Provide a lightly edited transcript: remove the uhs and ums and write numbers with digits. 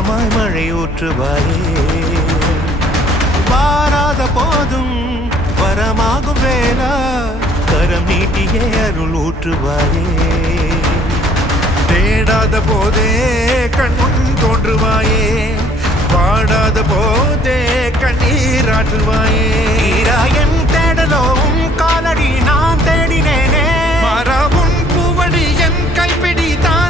இதமாய் மழை ஊற்றுவாயே வாராத போதும் வரமாகும் வேளா கரம் நீட்டியே அருள் ஊற்றுவாயே தேடாத போதே கண்முன் தோன்றுவாயே பாடாத போதே கண்ணீராற்றுவாயே என் தேடலும் காலடி நான் தேடினேனே மரபும் பூவடி என் கைப்பிடி தான்